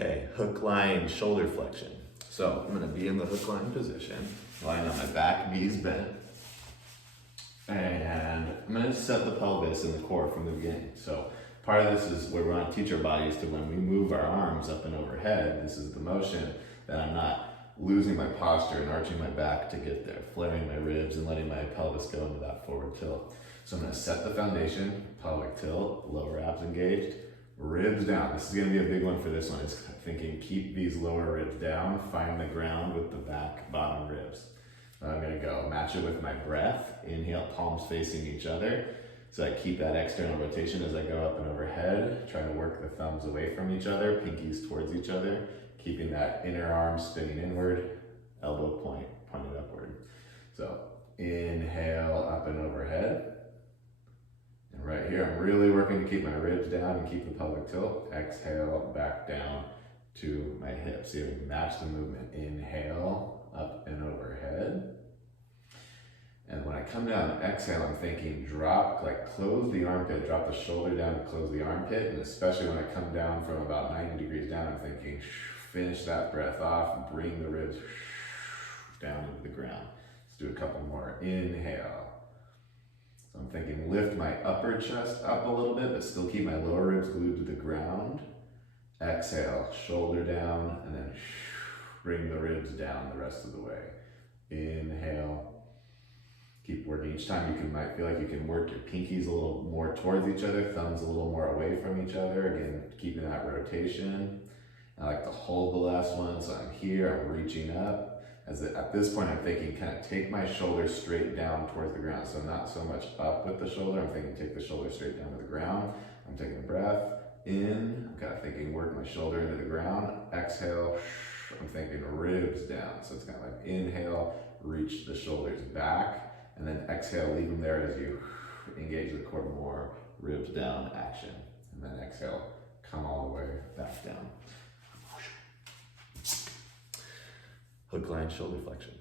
Okay, hook line shoulder flexion. So I'm gonna be in the hook line position, lying on my back, knees bent. And I'm gonna set the pelvis and the core from the beginning. So part of this is where we want to teach our bodies to, when we move our arms up and overhead, this is the motion, that I'm not losing my posture and arching my back to get there, flaring my ribs and letting my pelvis go into that forward tilt. So I'm gonna set the foundation, pelvic tilt, lower abs engaged, ribs down. This is gonna be a big one for this one. It's thinking keep these lower ribs down, find the ground with the back bottom ribs. I'm gonna go match it with my breath. Inhale, palms facing each other. So I keep that external rotation as I go up and overhead, trying to work the thumbs away from each other, pinkies towards each other, keeping that inner arm spinning inward, elbow point pointed upward. So inhale, up and overhead. And right here, I'm really working to keep my ribs down and keep the pelvic tilt. Exhale, back down to my hips. See if we can match the movement. Inhale, up and overhead. And when I come down and exhale, I'm thinking drop, like close the armpit, drop the shoulder down and close the armpit. And especially when I come down from about 90 degrees down, I'm thinking finish that breath off, bring the ribs down into the ground. Let's do a couple more. Inhale. So I'm thinking lift my upper chest up a little bit, but still keep my lower ribs glued to the ground. Exhale, shoulder down, and then bring the ribs down the rest of the way. Inhale. Keep working. Each time you might feel like you can work your pinkies a little more towards each other, thumbs a little more away from each other. Again, keeping that rotation. I like to hold the last one, so I'm here, I'm reaching up. At this point, I'm thinking kind of take my shoulder straight down towards the ground. So not so much up with the shoulder, I'm thinking take the shoulder straight down to the ground. I'm taking a breath in, I'm kind of thinking work my shoulder into the ground. Exhale, I'm thinking ribs down. So it's kind of like inhale, reach the shoulders back. And then exhale, leave them there as you engage the core more, ribs down action. And then exhale, come all the way back down. Hook line shoulder flexion.